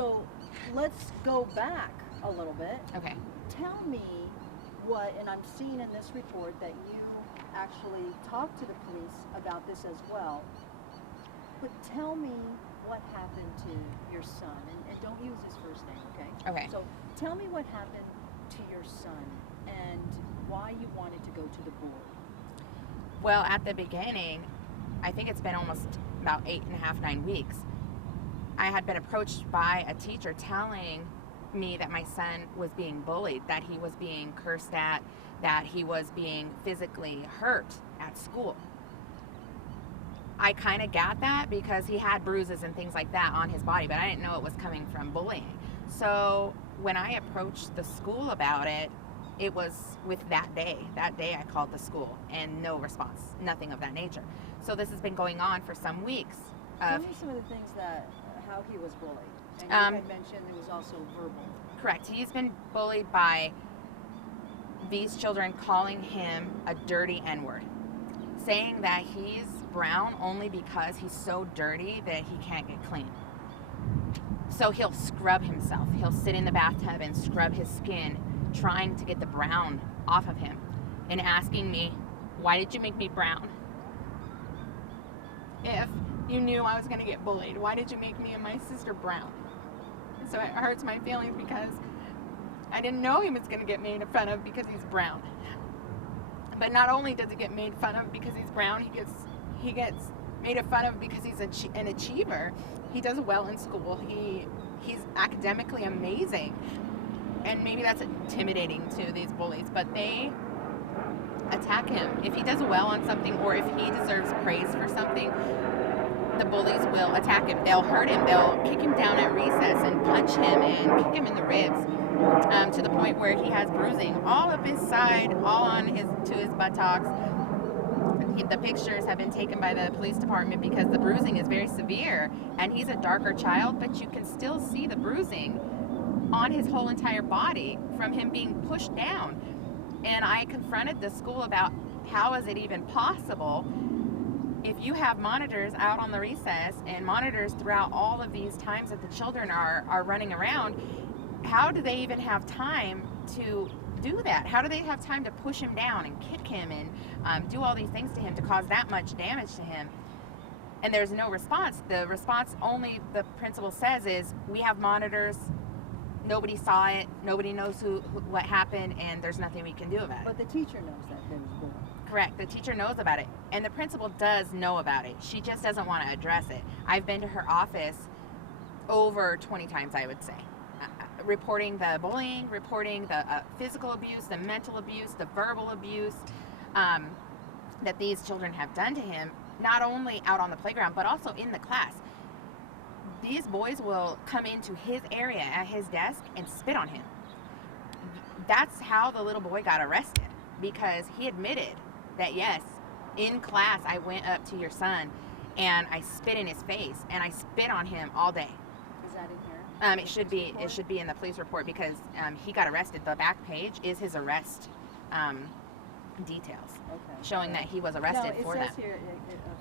So let's go back a little bit. Okay. Tell me what, and I'm seeing in this report that you actually talked to the police about this as well, but tell me what happened to your son, and don't use his first name, okay? Okay. So tell me what happened to your son and why you wanted to go to the board. Well, at the beginning, I think it's been almost about 8.5, 9 weeks, I had been approached by a teacher telling me that my son was being bullied, that he was being cursed at, that he was being physically hurt at school. I kind of got that because he had bruises and things like that on his body, but I didn't know it was coming from bullying. So when I approached the school about it, it was with that day. That day I called the school and no response, nothing of that nature. So this has been going on for some weeks. Tell me some of the things that, how he was bullied. And you had mentioned there was also verbal. Correct. He's been bullied by these children calling him a dirty N-word, saying that he's brown only because he's so dirty that he can't get clean. So he'll scrub himself. He'll sit in the bathtub and scrub his skin, trying to get the brown off of him, and asking me, why did you make me brown? If you knew I was going to get bullied, why did you make me and my sister brown? And so it hurts my feelings because I didn't know he was going to get made fun of because he's brown. But not only does he get made fun of because he's brown, he gets made fun of because he's an achiever. He does well in school. He's academically amazing. And maybe that's intimidating to these bullies, but they attack him. If he does well on something or if he deserves praise for something, the bullies will attack him. They'll hurt him. They'll kick him down at recess and punch him and kick him in the ribs, to the point where he has bruising all up his side, all on to his buttocks. The pictures have been taken by the police department because the bruising is very severe, and he's a darker child, but you can still see the bruising on his whole entire body from him being pushed down. And I confronted the school about how is it even possible if you have monitors out on the recess and monitors throughout all of these times that the children are running around, how do they even have time to do that? How do they have time to push him down and kick him and do all these things to him to cause that much damage to him? And there's no response. The response only the principal says is, we have monitors, nobody saw it, nobody knows what happened, and there's nothing we can do about it. But the teacher knows that there was bullying. Correct. The teacher knows about it, and the principal does know about it. She just doesn't want to address it. I've been to her office over 20 times, I would say, reporting the bullying, reporting the physical abuse, the mental abuse, the verbal abuse that these children have done to him, not only out on the playground, but also in the class. These boys will come into his area at his desk and spit on him. That's how the little boy got arrested, because he admitted that, yes, in class I went up to your son and I spit in his face and I spit on him all day. Is that in here? It should be in the police report because he got arrested. The back page is his arrest details, showing that he was arrested for that. It says here,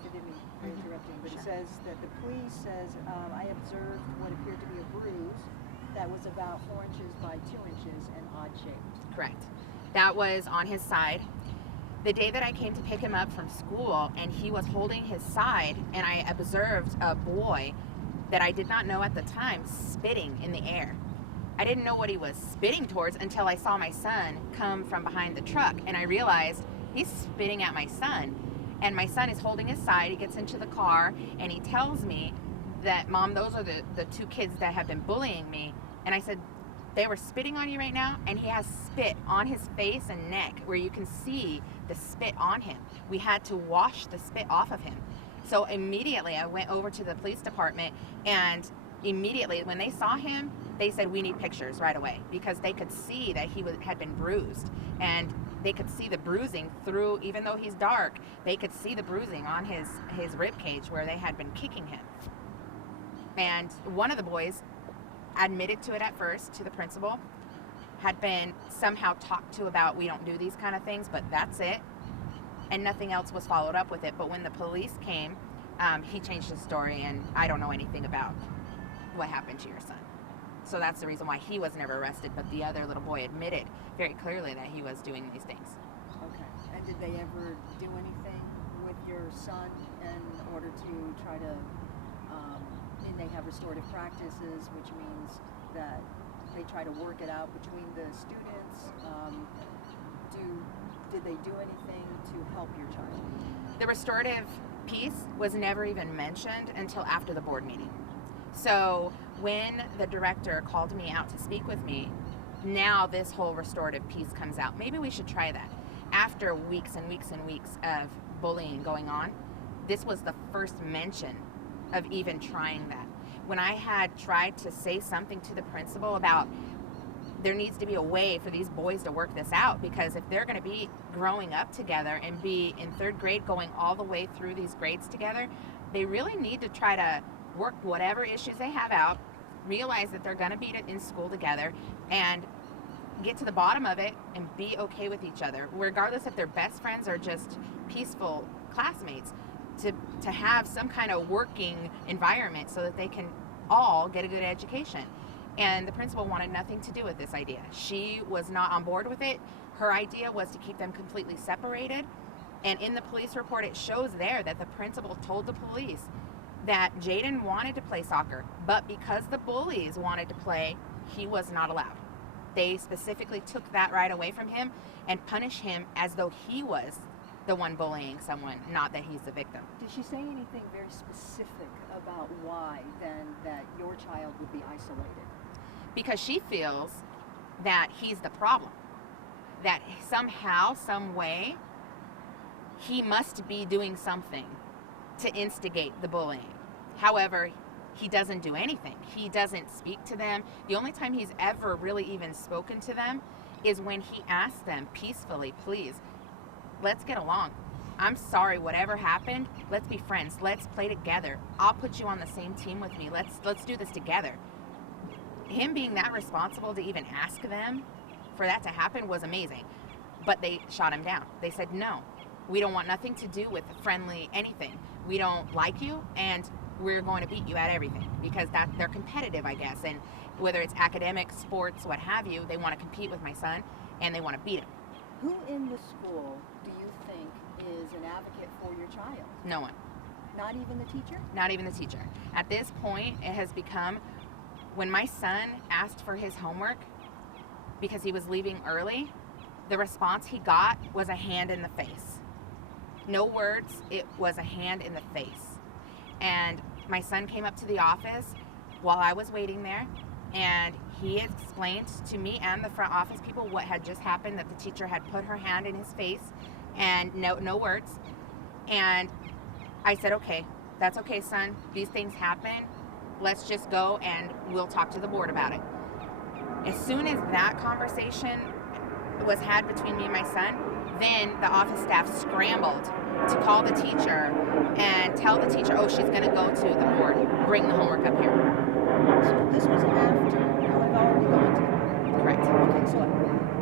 forgive me for interrupting, but it says that the police says, I observed what appeared to be a bruise that was about 4 inches by 2 inches and odd shaped. Correct. That was on his side. The day that I came to pick him up from school and he was holding his side, and I observed a boy that I did not know at the time spitting in the air. I didn't know what he was spitting towards until I saw my son come from behind the truck, and I realized he's spitting at my son. And my son is holding his side. He gets into the car and he tells me that, Mom, those are the 2 kids that have been bullying me. And I said, they were spitting on you right now? And he has spit on his face and neck where you can see the spit on him. We had to wash the spit off of him. So immediately I went over to the police department, and immediately when they saw him, they said, we need pictures right away, because they could see that he had been bruised, and they could see the bruising through, even though he's dark, they could see the bruising on his rib cage where they had been kicking him. And one of the boys admitted to it at first to the principal, had been somehow talked to about, we don't do these kind of things, but that's it, and nothing else was followed up with it. But when the police came, he changed his story, and I don't know anything about what happened to your son. So that's the reason why he was never arrested, but the other little boy admitted very clearly that he was doing these things. Okay. And did they ever do anything with your son in order to try to, and they have restorative practices, which means that they try to work it out between the students. Did they do anything to help your child? The restorative piece was never even mentioned until after the board meeting. So when the director called me out to speak with me, now this whole restorative piece comes out. Maybe we should try that. After weeks and weeks and weeks of bullying going on, this was the first mention of even trying that. When I had tried to say something to the principal about there needs to be a way for these boys to work this out, because if they're going to be growing up together and be in third grade going all the way through these grades together, they really need to try to work whatever issues they have out, realize that they're going to be in school together, and get to the bottom of it and be okay with each other, regardless if they're best friends or just peaceful classmates, to have some kind of working environment so that they can all get a good education. And the principal wanted nothing to do with this idea. She was not on board with it. Her idea was to keep them completely separated. And in the police report, it shows there that the principal told the police that Jaden wanted to play soccer, but because the bullies wanted to play, he was not allowed. They specifically took that right away from him and punished him as though he was the one bullying someone, not that he's the victim. Did she say anything very specific about why then that your child would be isolated? Because she feels that he's the problem, that somehow, some way, he must be doing something to instigate the bullying. However, he doesn't do anything. He doesn't speak to them. The only time he's ever really even spoken to them is when he asked them peacefully, please, let's get along. I'm sorry, whatever happened, let's be friends. Let's play together. I'll put you on the same team with me. Let's do this together. Him being that responsible to even ask them for that to happen was amazing. But they shot him down. They said, no, we don't want nothing to do with friendly anything. We don't like you, and we're going to beat you at everything, because they're competitive, I guess. And whether it's academic, sports, what have you, they want to compete with my son, and they want to beat him. Who in the school do you think is an advocate for your child? No one. Not even the teacher? Not even the teacher. At this point, it has become, when my son asked for his homework because he was leaving early, the response he got was a hand in the face. No words, it was a hand in the face. And my son came up to the office while I was waiting there, and he explained to me and the front office people what had just happened, that the teacher had put her hand in his face, and no words. And I said, okay, that's okay, son. These things happen. Let's just go and we'll talk to the board about it. As soon as that conversation was had between me and my son, then the office staff scrambled to call the teacher and tell the teacher, oh, she's going to go to the board. Bring the homework up here. So this was after you had already gone to the board? Correct. Okay, so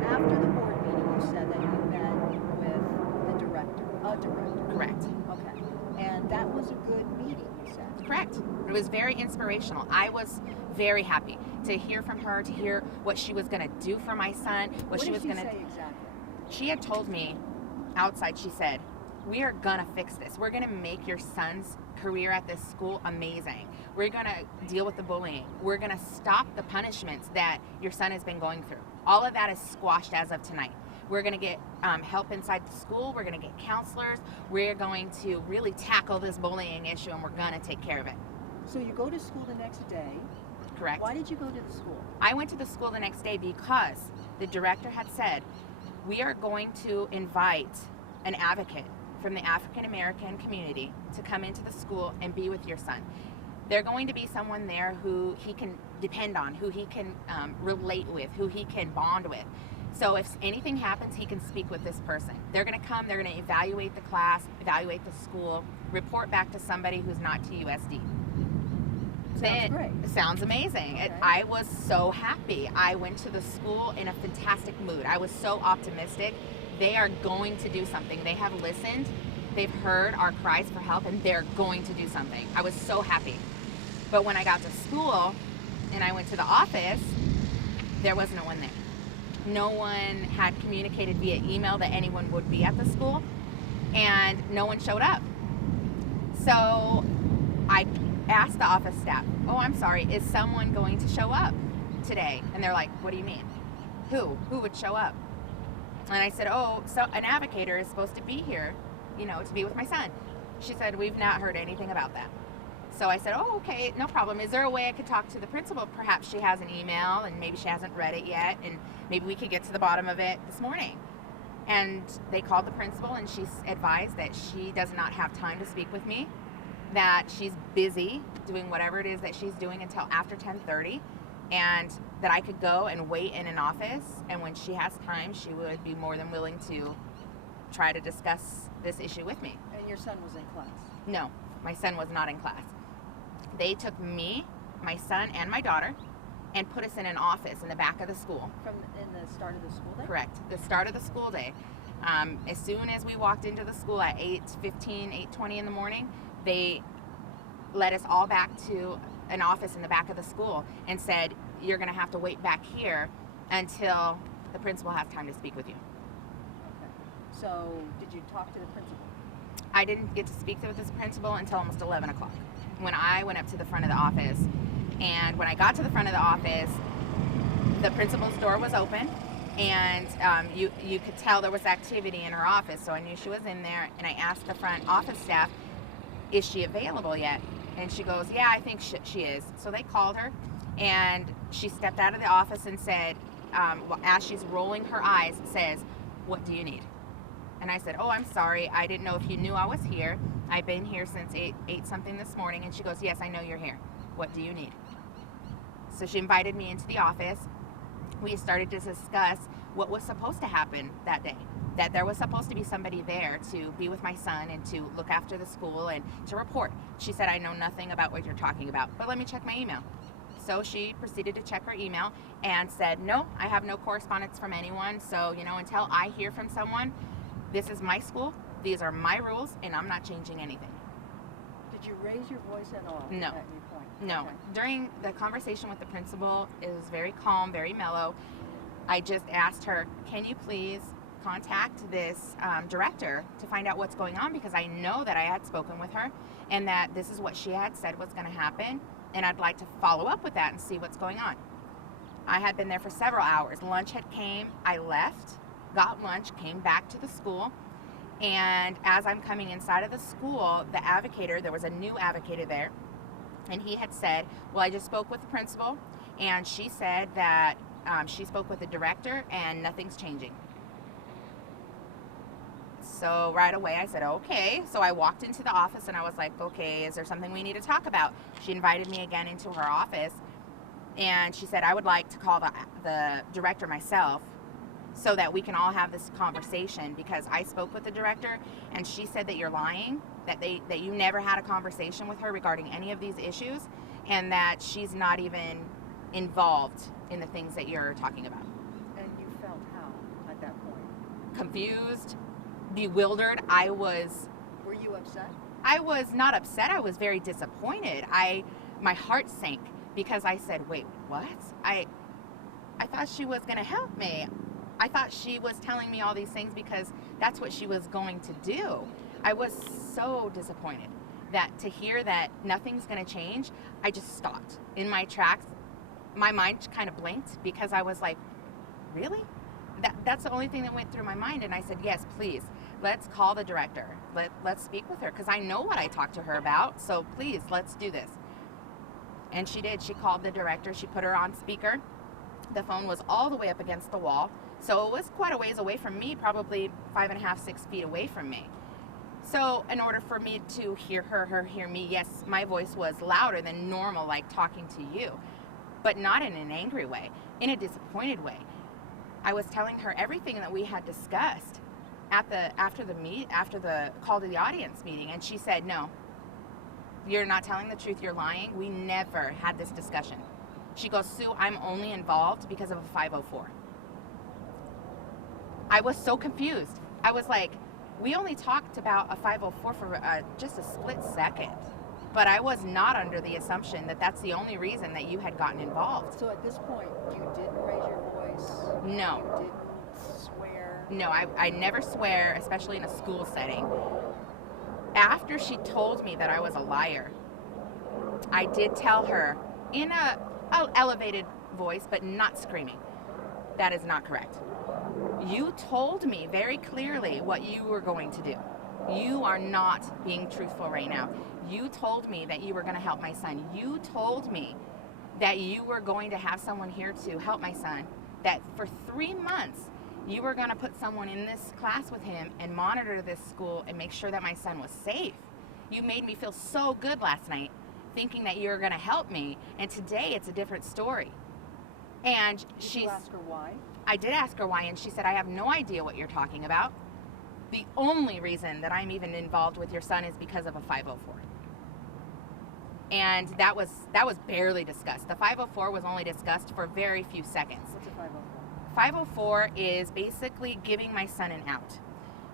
after the board meeting, you said that you met with the director, a director. Correct. Okay. And that was a good meeting, you said? Correct. It was very inspirational. I was very happy to hear from her, to hear what she was going to do for my son, What she did was she going to say exactly? She had told me outside, she said, we are going to fix this. We're going to make your son's career at this school amazing. We're going to deal with the bullying. We're going to stop the punishments that your son has been going through. All of that is squashed as of tonight. We're going to get help inside the school. We're going to get counselors. We're going to really tackle this bullying issue, and we're going to take care of it. So you go to school the next day. Correct. Why did you go to the school? I went to the school the next day because the director had said, we are going to invite an advocate from the African American community to come into the school and be with your son. They're going to be someone there who he can depend on, who he can relate with, who he can bond with. So if anything happens, he can speak with this person. They're going to come, they're going to evaluate the class, evaluate the school, report back to somebody who's not TUSD. Sounds great. Sounds amazing. Okay. I was so happy. I went to the school in a fantastic mood. I was so optimistic. They are going to do something. They have listened. They've heard our cries for help, and they're going to do something. I was so happy. But when I got to school, and I went to the office, there was no one there. No one had communicated via email that anyone would be at the school, and no one showed up. So I asked the office staff, oh, I'm sorry, is someone going to show up today? And they're like, what do you mean? Who would show up? And I said, oh, so an advocator is supposed to be here, to be with my son. She said, we've not heard anything about that. So I said, oh, okay, no problem. Is there a way I could talk to the principal? Perhaps she has an email and maybe she hasn't read it yet, and maybe we could get to the bottom of it this morning. And they called the principal, and she advised that she does not have time to speak with me, that she's busy doing whatever it is that she's doing until after 10:30, and that I could go and wait in an office, and when she has time, she would be more than willing to try to discuss this issue with me. And your son was in class? No, my son was not in class. They took me, my son, and my daughter and put us in an office in the back of the school. In the start of the school day? Correct. The start of the school day. As soon as we walked into the school at 8:15, 8:20 in the morning, they led us all back to an office in the back of the school and said, you're going to have to wait back here until the principal has time to speak with you. Okay. So did you talk to the principal? I didn't get to speak to this principal until almost 11 o'clock when I went up to the front of the office. And when I got to the front of the office, the principal's door was open, and you could tell there was activity in her office, so I knew she was in there. And I asked the front office staff, is she available yet? And she goes, yeah, I think she is. So they called her, and she stepped out of the office and said, as she's rolling her eyes, says, what do you need? And I said, oh, I'm sorry, I didn't know if you knew I was here. I've been here since 8 something this morning. And she goes, yes, I know you're here. What do you need? So she invited me into the office. We started to discuss what was supposed to happen that day. That there was supposed to be somebody there to be with my son and to look after the school and to report. She said, I know nothing about what you're talking about, but let me check my email. So she proceeded to check her email and said, no, I have no correspondence from anyone. So, until I hear from someone, this is my school, these are my rules, and I'm not changing anything. Did you raise your voice at all No. at any point? No. Okay. During the conversation with the principal, it was very calm, very mellow. I just asked her, can you please contact this director to find out what's going on, because I know that I had spoken with her and that this is what she had said was going to happen, and I'd like to follow up with that and see what's going on. I had been there for several hours. Lunch had came, I left, got lunch, came back to the school, and as I'm coming inside of the school, the advocator, there was a new advocator there, and he had said, well, I just spoke with the principal, and she said that she spoke with the director and nothing's changing. So right away I said, okay. So I walked into the office and I was like, okay, is there something we need to talk about? She invited me again into her office, and she said, I would like to call the director myself so that we can all have this conversation, because I spoke with the director and she said that you're lying, that you never had a conversation with her regarding any of these issues, and that she's not even involved in the things that you're talking about. And you felt how at that point? Confused, bewildered. Were you upset? I was not upset. I was very disappointed. My heart sank, because I said, wait, what? I thought she was going to help me. I thought she was telling me all these things because that's what she was going to do. I was so disappointed that to hear that nothing's going to change, I just stopped in my tracks. My mind kind of blinked, because I was like, really? That's the only thing that went through my mind. And I said, yes, please, let's call the director. Let's speak with her, because I know what I talked to her about. So please, let's do this. And she did. She called the director. She put her on speaker. The phone was all the way up against the wall. So it was quite a ways away from me, probably 5.5, 6 feet away from me. So in order for me to hear her hear me, yes, my voice was louder than normal, like talking to you, but not in an angry way, in a disappointed way. I was telling her everything that we had discussed after the call to the audience meeting, and she said, no, you're not telling the truth, you're lying. We never had this discussion. She goes, Sue, I'm only involved because of a 504. I was so confused. I was like, we only talked about a 504 for just a split second. But I was not under the assumption that that's the only reason that you had gotten involved. So at this point, you didn't raise your voice? No. You didn't swear? No, I never swear, especially in a school setting. After she told me that I was a liar, I did tell her in a elevated voice, but not screaming. That is not correct. You told me very clearly what you were going to do. You are not being truthful right now. You told me that you were going to help my son. You told me that you were going to have someone here to help my son, that for 3 months you were going to put someone in this class with him and monitor this school and make sure that my son was safe. You made me feel so good last night thinking that you were going to help me, and today it's a different story. And Did you ask her why? I did ask her why, and she said, I have no idea what you're talking about. The only reason that I'm even involved with your son is because of a 504. And that was barely discussed. The 504 was only discussed for very few seconds. What's a 504? 504 is basically giving my son an out.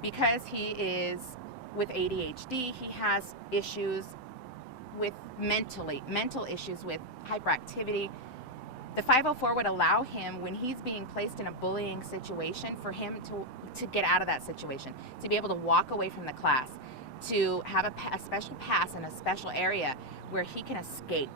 Because he is with ADHD, he has issues with mental issues with hyperactivity. The 504 would allow him, when he's being placed in a bullying situation, for him to get out of that situation, to be able to walk away from the class, to have a special pass in a special area where he can escape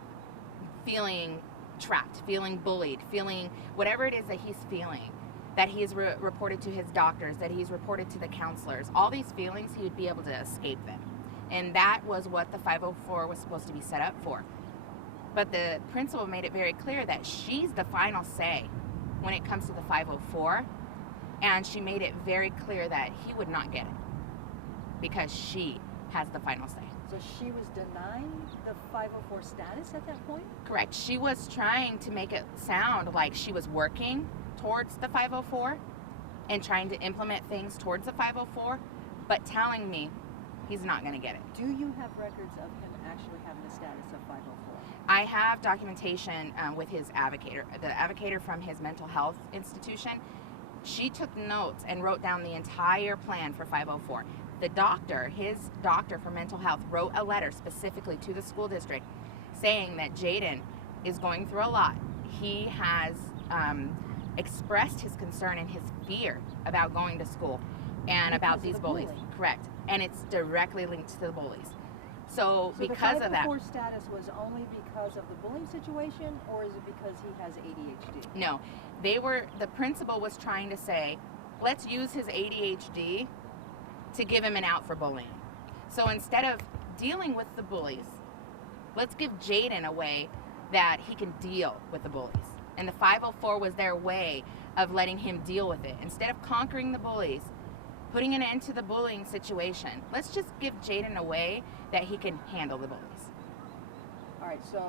feeling trapped, feeling bullied, feeling whatever it is that he's feeling, that he has reported to his doctors, that he's reported to the counselors. All these feelings, he would be able to escape them. And that was what the 504 was supposed to be set up for. But the principal made it very clear that she's the final say when it comes to the 504. And she made it very clear that he would not get it because she has the final say. So she was denying the 504 status at that point? Correct. She was trying to make it sound like she was working towards the 504 and trying to implement things towards the 504, but telling me he's not going to get it. Do you have records of him actually having the status of 504? I have documentation with his advocator, the advocator from his mental health institution. She took notes and wrote down the entire plan for 504. The doctor, his doctor for mental health, wrote a letter specifically to the school district saying that Jaden is going through a lot. He has expressed his concern and his fear about going to school and about these bullies. Correct. And it's directly linked to the bullies. So because of that. So the 504 status was only because of the bullying situation, or is it because he has ADHD? No, the principal was trying to say, let's use his ADHD to give him an out for bullying. So instead of dealing with the bullies, let's give Jaden a way that he can deal with the bullies. And the 504 was their way of letting him deal with it. Instead of conquering the bullies, putting an end to the bullying situation, let's just give Jaden a way that he can handle the bullies. All right, so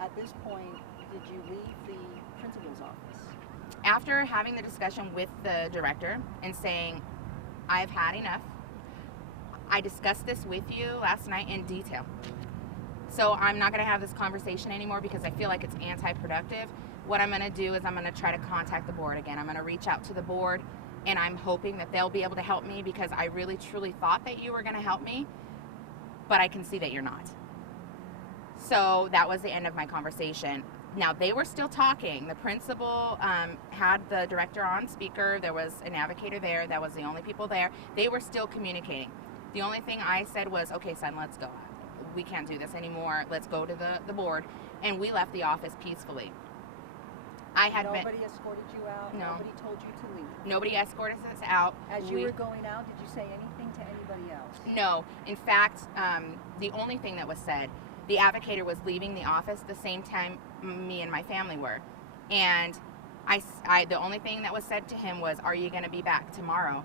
at this point, did you leave the principal's office? After having the discussion with the director and saying, I've had enough, I discussed this with you last night in detail. So I'm not going to have this conversation anymore because I feel like it's anti-productive. What I'm going to do is I'm going to try to contact the board again. I'm going to reach out to the board, and I'm hoping that they'll be able to help me because I really truly thought that you were going to help me, but I can see that you're not. So that was the end of my conversation. Now, they were still talking. The principal had the director on speaker. There was an advocator there. That was the only people there. They were still communicating. The only thing I said was, okay, son, let's go. We can't do this anymore. Let's go to the board. And we left the office peacefully. Nobody escorted you out? No. Nobody told you to leave? Nobody escorted us out. As you were going out, did you say anything to anybody else? No. In fact, the only thing that was said, the advocator was leaving the office the same time me and my family were. And the only thing that was said to him was, are you going to be back tomorrow?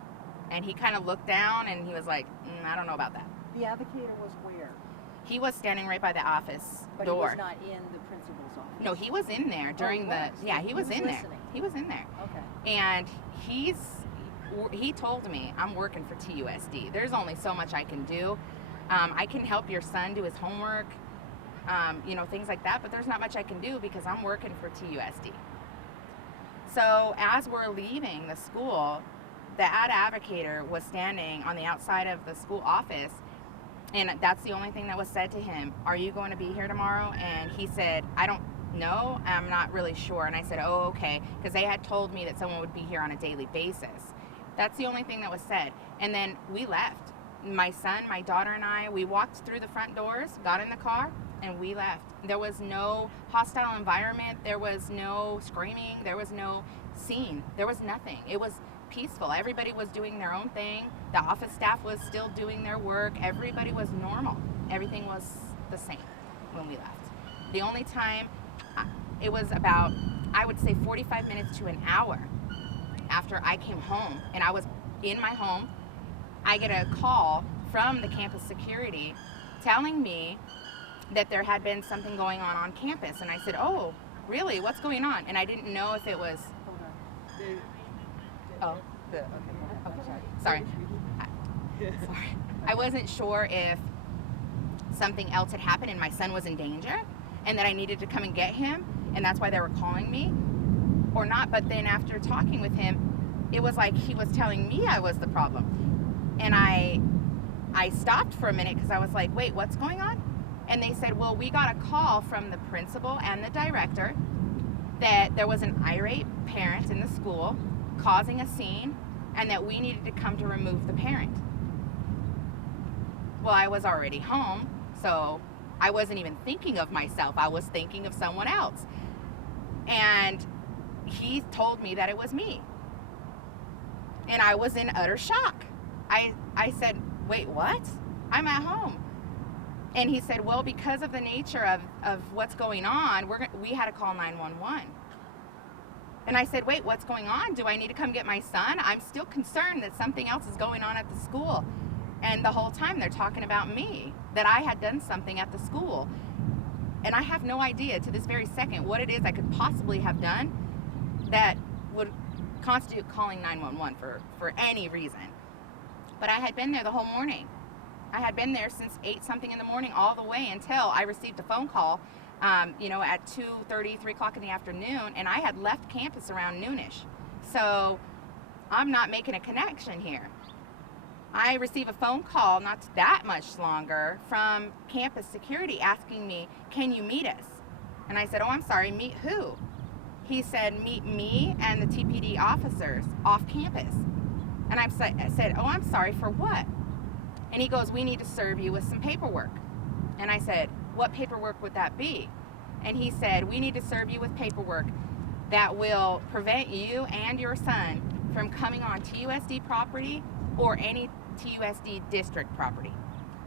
And he kind of looked down and he was like, I don't know about that. The advocator was where? He was standing right by the office but door. But he was not in the principal's office? No, he was in there during he was in there. He was in there. Okay. And he told me, I'm working for TUSD. There's only so much I can do. I can help your son do his homework, things like that, but there's not much I can do because I'm working for TUSD. So as we're leaving the school, the advocator was standing on the outside of the school office, And that's the only thing that was said to him. Are you going to be here tomorrow? And he said, I don't know. I'm not really sure. And I said, oh, okay. Because they had told me that someone would be here on a daily basis. That's the only thing that was said. And then we left. My son, my daughter, and I, we walked through the front doors, got in the car, and we left. There was no hostile environment. There was no screaming. There was no scene. There was nothing. It was peaceful. Everybody was doing their own thing. The office staff was still doing their work. Everybody was normal. Everything was the same when we left. The only time, it was about, I would say 45 minutes to an hour after I came home, and I was in my home, I get a call from the campus security telling me that there had been something going on campus. And I said, oh, really? What's going on? And I didn't know if it was... Oh, okay, sorry. Sorry. I wasn't sure if something else had happened and my son was in danger and that I needed to come and get him, and that's why they were calling me, or not. But then after talking with him, it was like he was telling me I was the problem. And I stopped for a minute because I was like, wait, what's going on? And they said, well, we got a call from the principal and the director that there was an irate parent in the school causing a scene, and that we needed to come to remove the parent. Well, I was already home, so I wasn't even thinking of myself. I was thinking of someone else. And he told me that it was me. And I was in utter shock. I said, wait, what? I'm at home. And he said, well, because of the nature of what's going on, we had to call 911. And I said, wait, what's going on? Do I need to come get my son? I'm still concerned that something else is going on at the school. And the whole time they're talking about me, that I had done something at the school. And I have no idea to this very second what it is I could possibly have done that would constitute calling 911 for any reason. But I had been there the whole morning. I had been there since 8 something in the morning all the way until I received a phone call at 2:30, 3 o'clock in the afternoon, and I had left campus around noonish. So I'm not making a connection here. I receive a phone call not that much longer from campus security asking me, can you meet us? And I said, oh, I'm sorry, meet who? He said, meet me and the TPD officers off campus. And I said, oh, I'm sorry, for what? And he goes, we need to serve you with some paperwork. And I said, what paperwork would that be? And he said, we need to serve you with paperwork that will prevent you and your son from coming on TUSD property or any TUSD district property.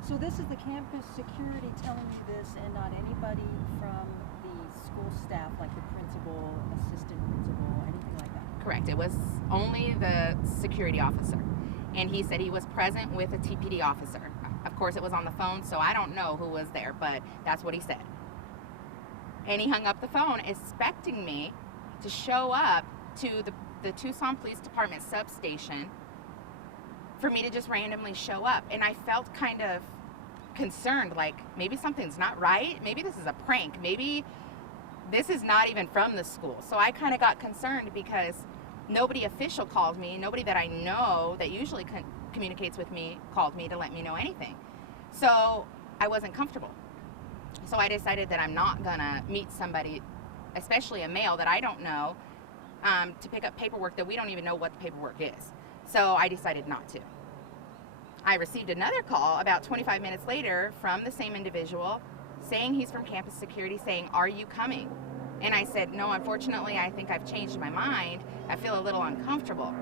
So this is the campus security telling you this, and not anybody from the school staff, like the principal, assistant principal, anything like that? Correct. It was only the security officer. And he said he was present with a TPD officer. Of course, it was on the phone, so I don't know who was there, but that's what he said. And he hung up the phone expecting me to show up to the Tucson Police Department substation for me to just randomly show up. And I felt kind of concerned, like maybe something's not right. Maybe this is a prank. Maybe this is not even from the school. So I kind of got concerned because nobody official called me. Nobody that I know that usually communicates with me called me to let me know anything. So I wasn't comfortable. So I decided that I'm not gonna meet somebody, especially a male that I don't know, to pick up paperwork that we don't even know what the paperwork is. So I decided not to. I received another call about 25 minutes later from the same individual saying he's from campus security, saying, are you coming? And I said, no, unfortunately, I think I've changed my mind. I feel a little uncomfortable.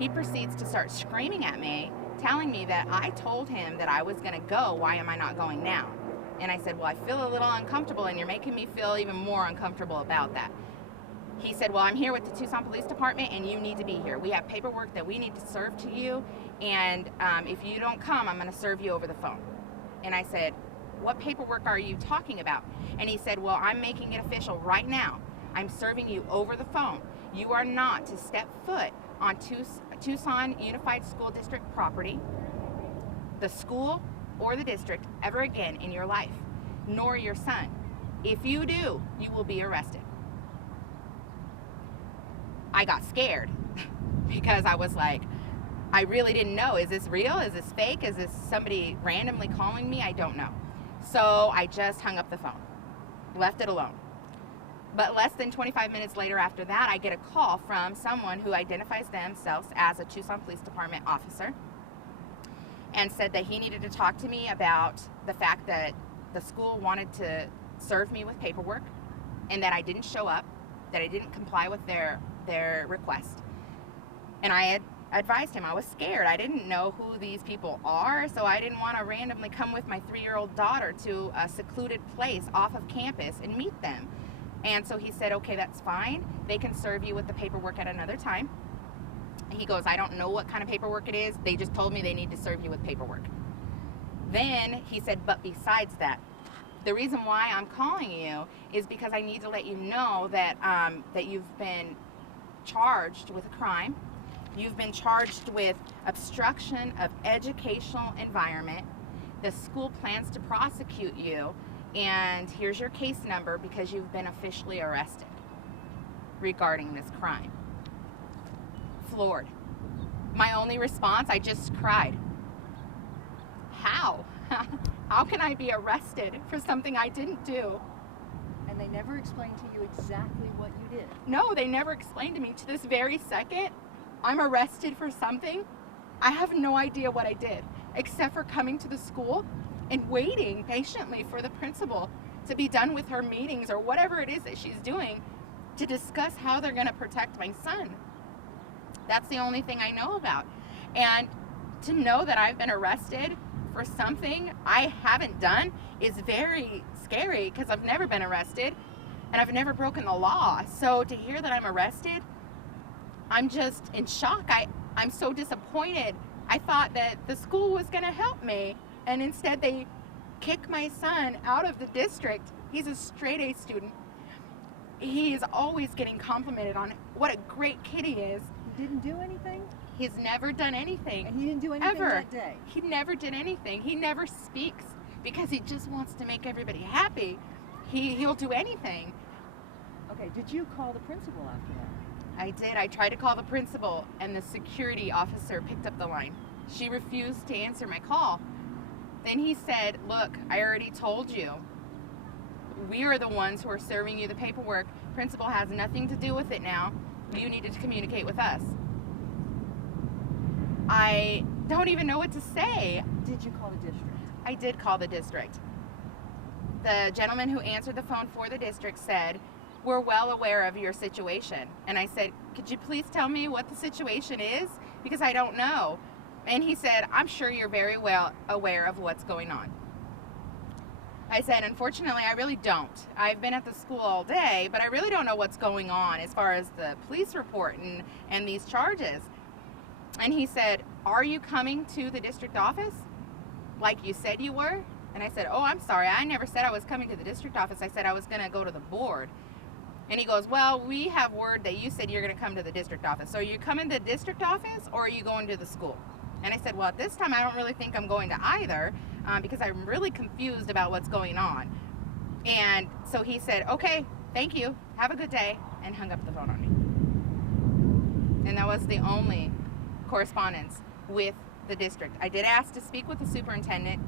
He proceeds to start screaming at me, telling me that I told him that I was gonna go, why am I not going now? And I said, well, I feel a little uncomfortable and you're making me feel even more uncomfortable about that. He said, well, I'm here with the Tucson Police Department and you need to be here. We have paperwork that we need to serve to you, and if you don't come, I'm gonna serve you over the phone. And I said, what paperwork are you talking about? And he said, well, I'm making it official right now. I'm serving you over the phone. You are not to step foot on Tucson Unified School District property, the school or the district, ever again in your life, nor your son. If you do, you will be arrested. I got scared because I was like, I really didn't know. Is this real? Is this fake? Is this somebody randomly calling me? I don't know. So I just hung up the phone, left it alone. But less than 25 minutes later after that, I get a call from someone who identifies themselves as a Tucson Police Department officer and said that he needed to talk to me about the fact that the school wanted to serve me with paperwork and that I didn't show up, that I didn't comply with their request. And I had advised him I was scared. I didn't know who these people are, so I didn't want to randomly come with my 3-year-old daughter to a secluded place off of campus and meet them. And so he said, okay, that's fine. They can serve you with the paperwork at another time. He goes, I don't know what kind of paperwork it is. They just told me they need to serve you with paperwork. Then he said, but besides that, the reason why I'm calling you is because I need to let you know that that you've been charged with a crime. You've been charged with obstruction of educational environment. The school plans to prosecute you, and here's your case number because you've been officially arrested regarding this crime. Floored. My only response, I just cried. How? How can I be arrested for something I didn't do? And they never explained to you exactly what you did. No, they never explained to me. To this very second, I'm arrested for something. I have no idea what I did, except for coming to the school and waiting patiently for the principal to be done with her meetings or whatever it is that she's doing to discuss how they're going to protect my son. That's the only thing I know about. And to know that I've been arrested for something I haven't done is very scary because I've never been arrested and I've never broken the law. So to hear that I'm arrested, I'm just in shock. I'm so disappointed. I thought that the school was going to help me, and instead they kick my son out of the district. He's a straight A student. He is always getting complimented on what a great kid he is. He didn't do anything? He's never done anything. And he didn't do anything ever. that day? He never did anything. He never speaks because he just wants to make everybody happy. He'll do anything. Okay, did you call the principal after that? I did. I tried to call the principal, and the security officer picked up the line. She refused to answer my call. Then he said, look, I already told you. We are the ones who are serving you the paperwork. Principal has nothing to do with it now. You needed to communicate with us. I don't even know what to say. Did you call the district? I did call the district. The gentleman who answered the phone for the district said, we're well aware of your situation. And I said, could you please tell me what the situation is? Because I don't know. And he said, I'm sure you're very well aware of what's going on. I said, unfortunately, I really don't. I've been at the school all day, but I really don't know what's going on as far as the police report and these charges. And he said, are you coming to the district office like you said you were? And I said, oh, I'm sorry. I never said I was coming to the district office. I said I was going to go to the board. And he goes, well, we have word that you said you're going to come to the district office. So are you coming to the district office or are you going to the school? And I said, well, at this time, I don't really think I'm going to either because I'm really confused about what's going on. And so he said, okay, thank you. Have a good day, and hung up the phone on me. And that was the only correspondence with the district. I did ask to speak with the superintendent,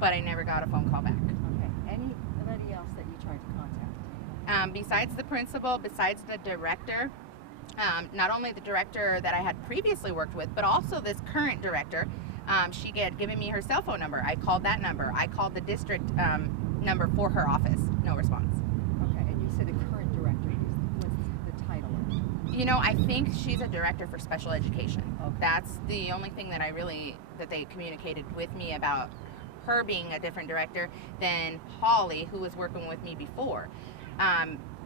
but I never got a phone call back. Okay. Anybody else that you tried to contact? Besides the principal, besides the director, not only the director that I had previously worked with, but also this current director, she had given me her cell phone number. I called that number. I called the district number for her office. No response. Okay, and you said the current director. What's the title of it? You know, I think she's a director for special education. Okay. That's the only thing that that they communicated with me about her being a different director than Holly, who was working with me before.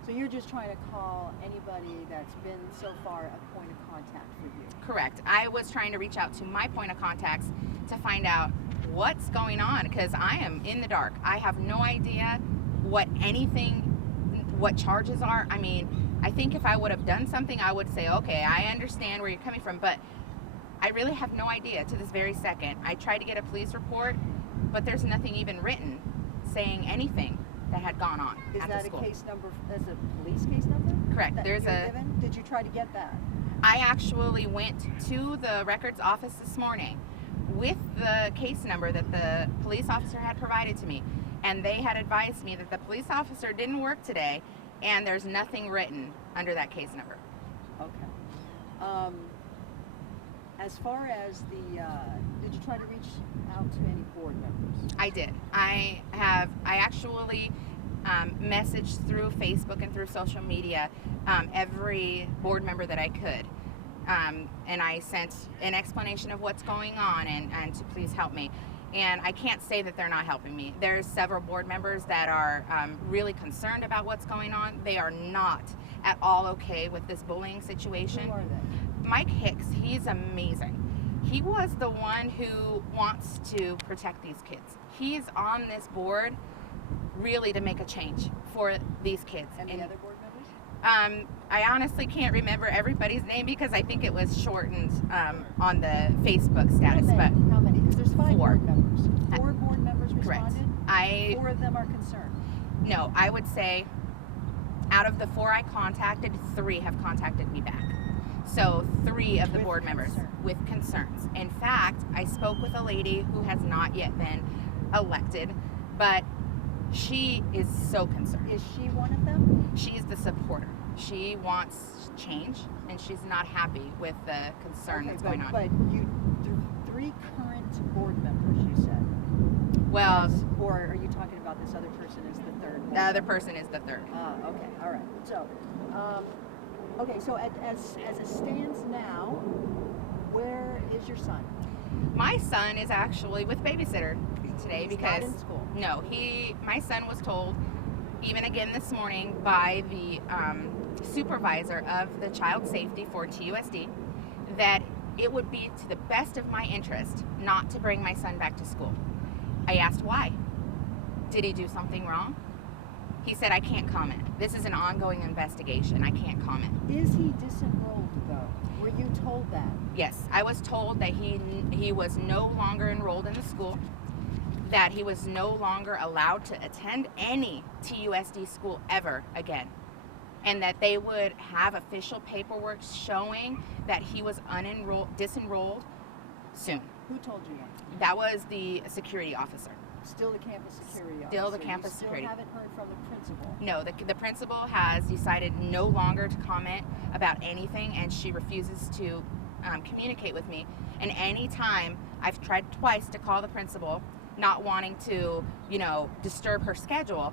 So you're just trying to call anybody that's been so far a point of contact for you? Correct. I was trying to reach out to my point of contacts to find out what's going on because I am in the dark. I have no idea what charges are. I mean, I think if I would have done something, I would say, okay, I understand where you're coming from, but I really have no idea to this very second. I tried to get a police report, but there's nothing even written saying anything. that had gone on Is at that the school. a case number, as a police case number? Correct. That There's you're a. given? Did you try to get that? I actually went to the records office this morning with the case number that the police officer had provided to me, and they had advised me that the police officer didn't work today, and there's nothing written under that case number. Okay. As far as the, did you try to reach out to any board members? I did. I actually messaged through Facebook and through social media every board member that I could. And I sent an explanation of what's going on and to please help me. And I can't say that they're not helping me. There's several board members that are really concerned about what's going on. They are not at all okay with this bullying situation. Who are they? Mike Hicks, he's amazing. He was the one who wants to protect these kids. He's on this board really to make a change for these kids. And the other board members? I honestly can't remember everybody's name because I think it was shortened on the Facebook status. How many? But How many? Because there's 5 4. board members. 4 board members Correct. responded? 4 of them are concerned. No, I would say out of the 4 I contacted, 3 have contacted me back. So 3 of the With board members concern. with concerns. In fact, I spoke with a lady who has not yet been elected, but she is so concerned. Is she one of them? She's the supporter. She wants change, and she's not happy with the concern that's going on. But you, 3 current board members, you said. Well, Yes. Or are you talking about this other person as the 3rd? the other person is the 3rd. Okay, all right. So, okay, so as it stands now, where is your son? My son is actually with babysitter today He's because not in school. no, my son was told, even again this morning by the supervisor of the child safety for TUSD, that it would be to the best of my interest not to bring my son back to school. I asked why. Did he do something wrong? He said, I can't comment. This is an ongoing investigation. I can't comment. Is he disenrolled though? Were you told that? Yes, I was told that he was no longer enrolled in the school, that he was no longer allowed to attend any TUSD school ever again, and that they would have official paperwork showing that he was disenrolled soon. Who told you that? That was the security officer. Still the campus security officer. Still the campus security. You still haven't heard from the principal? No, the principal has decided no longer to comment about anything, and she refuses to communicate with me. And any time I've tried twice to call the principal, not wanting to, disturb her schedule,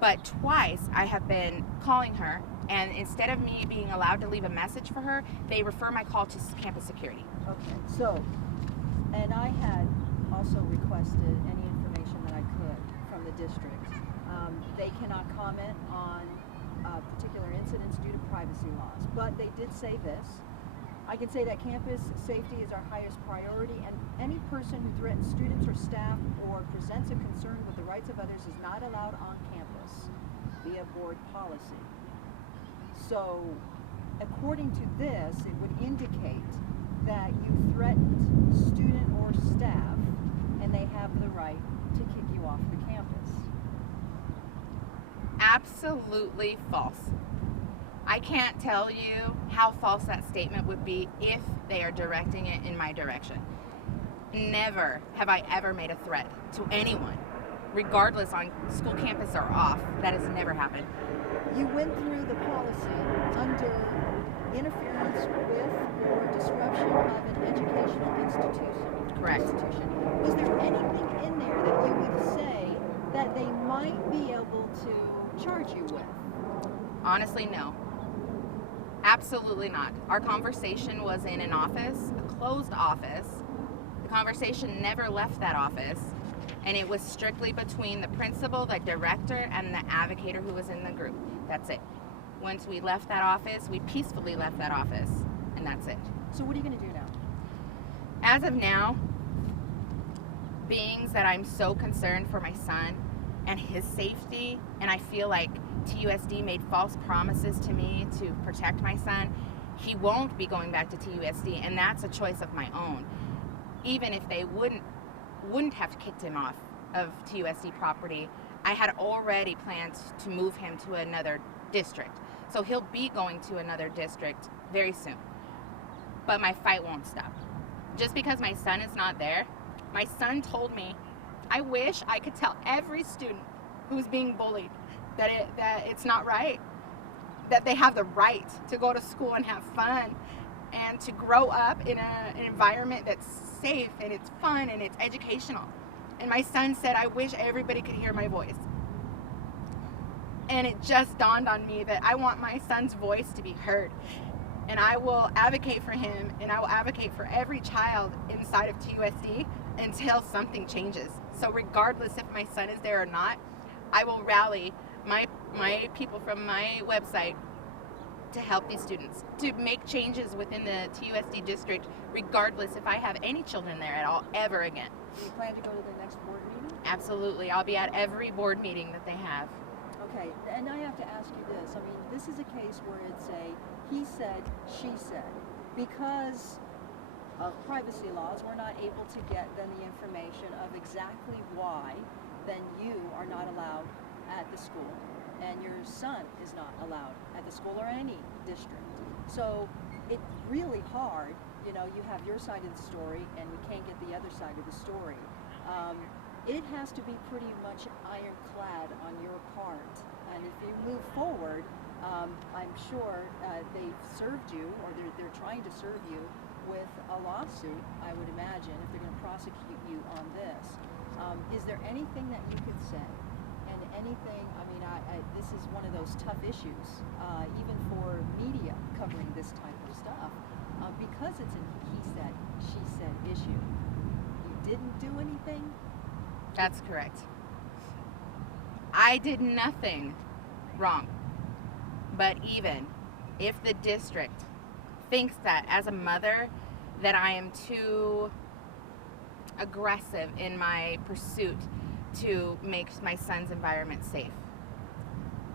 but twice I have been calling her, and instead of me being allowed to leave a message for her, they refer my call to campus security. Okay, so, and I had also requested any information that I could from the district. They cannot comment on particular incidents due to privacy laws, but they did say this. I can say that campus safety is our highest priority, and any person who threatens students or staff or presents a concern with the rights of others is not allowed on campus via board policy. So, according to this, it would indicate that you threatened student or staff, and they have the right to kick you off the campus. Absolutely false. I can't tell you how false that statement would be if they are directing it in my direction. Never have I ever made a threat to anyone, regardless on school campus or off. That has never happened. You went through the policy under interference with or disruption of an educational institution. Correct. Was there anything in there that you would say that they might be able to charge you with? Honestly, no. Absolutely not. Our conversation was in an office, a closed office. The conversation never left that office, and it was strictly between the principal, the director, and the advocator who was in the group. That's it. Once we left that office, we peacefully left that office, and that's it. So what are you going to do now? As of now, being that I'm so concerned for my son and his safety, and I feel like TUSD made false promises to me to protect my son, he won't be going back to TUSD, and that's a choice of my own. Even if they wouldn't have kicked him off of TUSD property, I had already planned to move him to another district. So he'll be going to another district very soon. But my fight won't stop. Just because my son is not there, my son told me, I wish I could tell every student who's being bullied that it's not right, that they have the right to go to school and have fun and to grow up in an environment that's safe and it's fun and it's educational. And my son said, I wish everybody could hear my voice. And it just dawned on me that I want my son's voice to be heard. And I will advocate for him, and I will advocate for every child inside of TUSD until something changes. So regardless if my son is there or not, I will rally my people from my website to help these students, to make changes within the TUSD district, regardless if I have any children there at all, ever again. Do you plan to go to the next board meeting? Absolutely. I'll be at every board meeting that they have. Okay, and I have to ask you this. I mean, this is a case where it's a he said, she said. Because of privacy laws, we're not able to get then the information of exactly why then you are not allowed at the school and your son is not allowed at the school or any district. So it's really hard, you know, you have your side of the story and we can't get the other side of the story. It has to be pretty much ironclad on your part. And if you move forward, I'm sure they've served you, or they're trying to serve you with a lawsuit, I would imagine, if they're going to prosecute you on this. Is there anything that you could say? And anything, I mean, this is one of those tough issues, even for media covering this type of stuff, because it's a he said, she said issue. You didn't do anything? That's correct. I did nothing wrong. But even if the district thinks that as a mother that I am too aggressive in my pursuit to make my son's environment safe,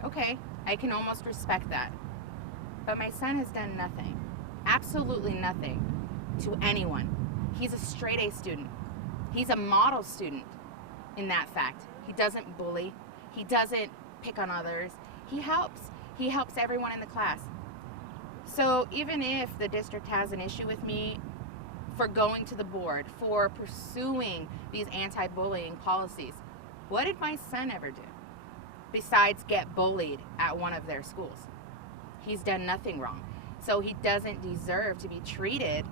okay, I can almost respect that. But my son has done nothing, absolutely nothing to anyone. He's a straight A student. He's a model student in that fact. He doesn't bully. He doesn't pick on others. He helps. He helps everyone in the class. So even if the district has an issue with me for going to the board, for pursuing these anti-bullying policies, what did my son ever do besides get bullied at one of their schools? He's done nothing wrong. So he doesn't deserve to be treated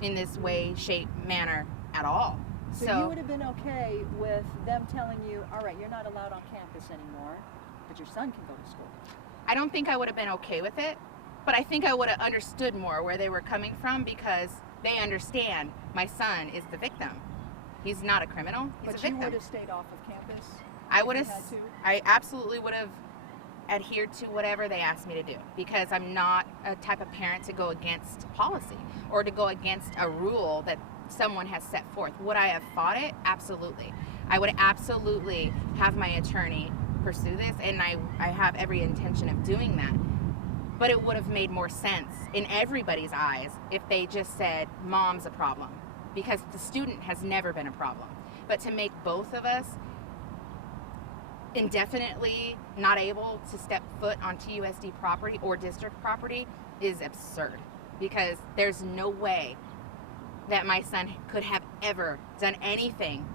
in this way, shape, manner at all. So you would have been okay with them telling you, all right, you're not allowed on campus anymore, but your son can go to school. I don't think I would have been okay with it, but I think I would have understood more where they were coming from, because they understand my son is the victim. He's not a criminal, he's a victim. But you would have stayed off of campus? I would have, I absolutely would have adhered to whatever they asked me to do, because I'm not a type of parent to go against policy or to go against a rule that someone has set forth. Would I have fought it? Absolutely. I would absolutely have my attorney pursue this, and I have every intention of doing that. But it would have made more sense in everybody's eyes if they just said, mom's a problem, because the student has never been a problem. But to make both of us indefinitely not able to step foot on TUSD property or district property is absurd, because there's no way that my son could have ever done anything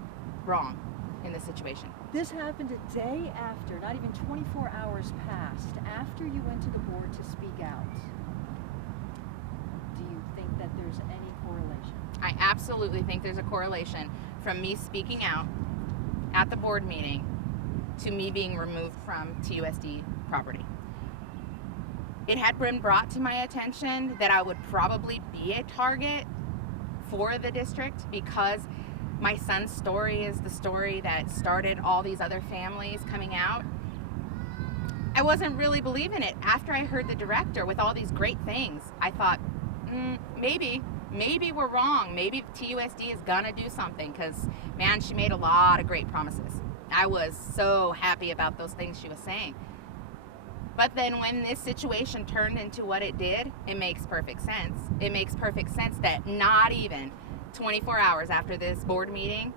wrong in this situation. This happened a day after, not even 24 hours passed, after you went to the board to speak out. Do you think that there's any correlation? I absolutely think there's a correlation from me speaking out at the board meeting to me being removed from TUSD property. It had been brought to my attention that I would probably be a target for the district, because my son's story is the story that started all these other families coming out. I wasn't really believing it. After I heard the director with all these great things, I thought, maybe we're wrong. Maybe TUSD is gonna do something, because man, she made a lot of great promises. I was so happy about those things she was saying. But then when this situation turned into what it did, it makes perfect sense. It makes perfect sense that not even 24 hours after this board meeting,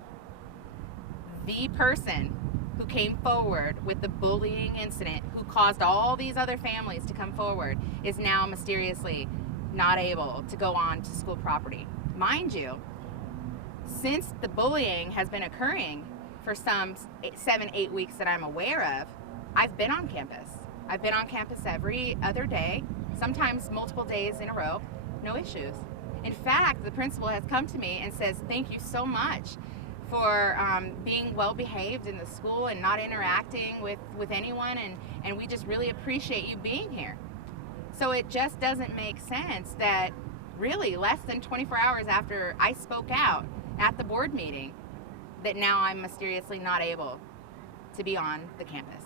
the person who came forward with the bullying incident, who caused all these other families to come forward, is now mysteriously not able to go on to school property. Mind you, since the bullying has been occurring for some 7-8 weeks that I'm aware of, I've been on campus. I've been on campus every other day, sometimes multiple days in a row, no issues. In fact, the principal has come to me and says, thank you so much for being well behaved in the school and not interacting with anyone, and we just really appreciate you being here. So it just doesn't make sense that really less than 24 hours after I spoke out at the board meeting, that now I'm mysteriously not able to be on the campus.